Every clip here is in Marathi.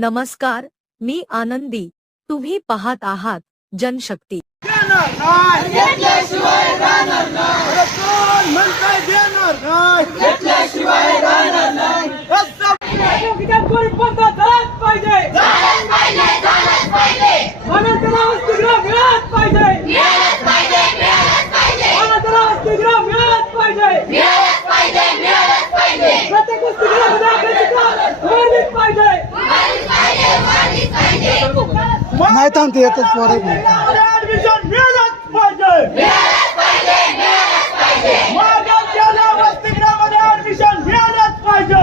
नमस्कार मी आनंदी तुम्ही पाहत आहात जनशक्ती पाहिजे नाही थांबते येतच पोर ऍडमिशन मिळालंच पाहिजे मागासलेल्या वसतिगृहामध्ये ऍडमिशन मिळालंच पाहिजे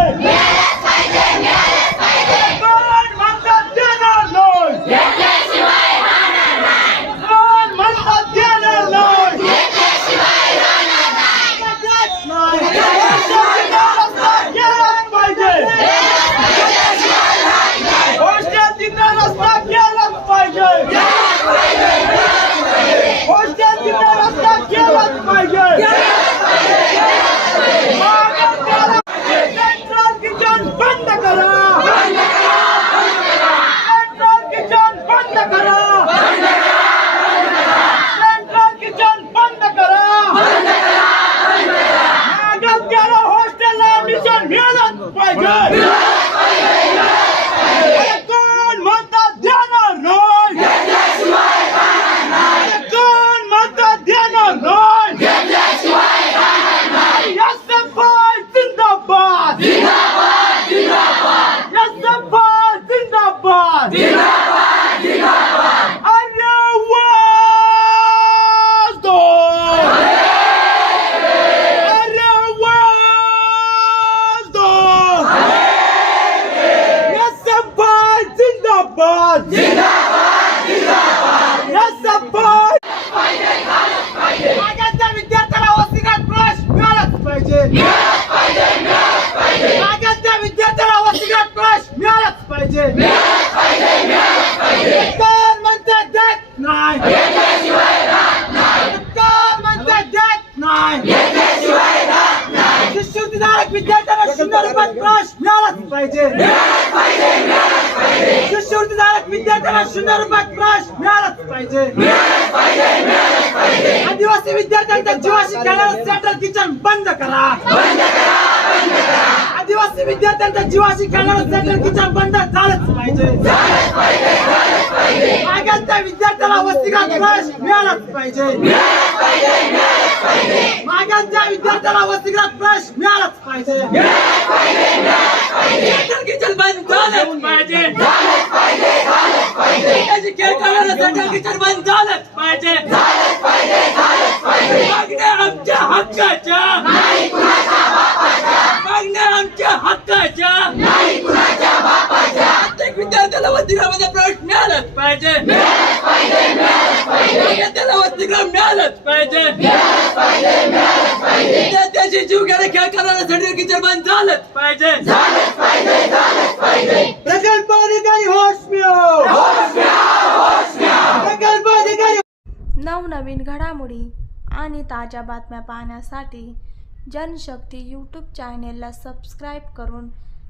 कोण म्हणतात देणार नाही कोण म्हणतात देणार नाही केलाच पाहिजे हॉस्टेल तिथं रस्ता केलाच पाहिजे हॉस्टेल तिथं रस्ता केलाच पाहिजे सेंट्रल किचन बंद करा सेंट्रल किचन बंद करा सेंट्रल किचन बंद करा मागं त्याला हॉस्टेलला ऍडमिशन मिळालंच पाहिजे राज्यातल्या विद्यार्थ्याला वसतिगृहात प्रवेश मिळालाच पाहिजे. कोण म्हणते देत नाही. कोण म्हणते देत नाही. शिष्यवृत्तीधारक विद्यार्थ्याला शून्य रुपयात प्रवेश मिळालाच पाहिजे. शिष्यवृत्तीधारक विद्यार्थ्याला शून्य रुपयात प्रवेश मिळालाच पाहिजे. आदिवासी विद्यार्थ्यांच्या जीवाशी खेळणारं सेंट्रल किचन बंद करा. आदिवासी विद्यार्थ्यांच्या जीवाशी खेळणारं सेंट्रल किचन बंद. झालंच पाहिजे. मागासच्या विद्यार्थ्याला वसतिगृहात प्रवेश मिळालाच पाहिजे. मागासच्या विद्यार्थ्याला वसतिगृहात प्रवेश मिळालाच पाहिजे. सेंट्रल किचन बंद. झालंच पाहिजे. खेळ करणारं सेंट्रल किचन बंद. झालंच पाहिजे. आमच्या हक्काच्या मागण्या आमच्या हक्काच्या प्रत्येक विद्यार्थ्याला वसतिगृहामध्ये प्रवेश मिळालाच पाहिजे. वसतिगृह मिळालंच पाहिजे. विद्यार्थ्याची जीव घ्यायला खेळ करणारं सेंट्रल किचन बंद झालंच पाहिजे. प्रकल्प अधिकारी होश प्रकल्प अधिकारी नवनवीन घडामोडी आणि ताज्या बातम्या पाहण्यासाठी जनशक्ती यूट्यूब चॅनेलला सबस्क्राईब करून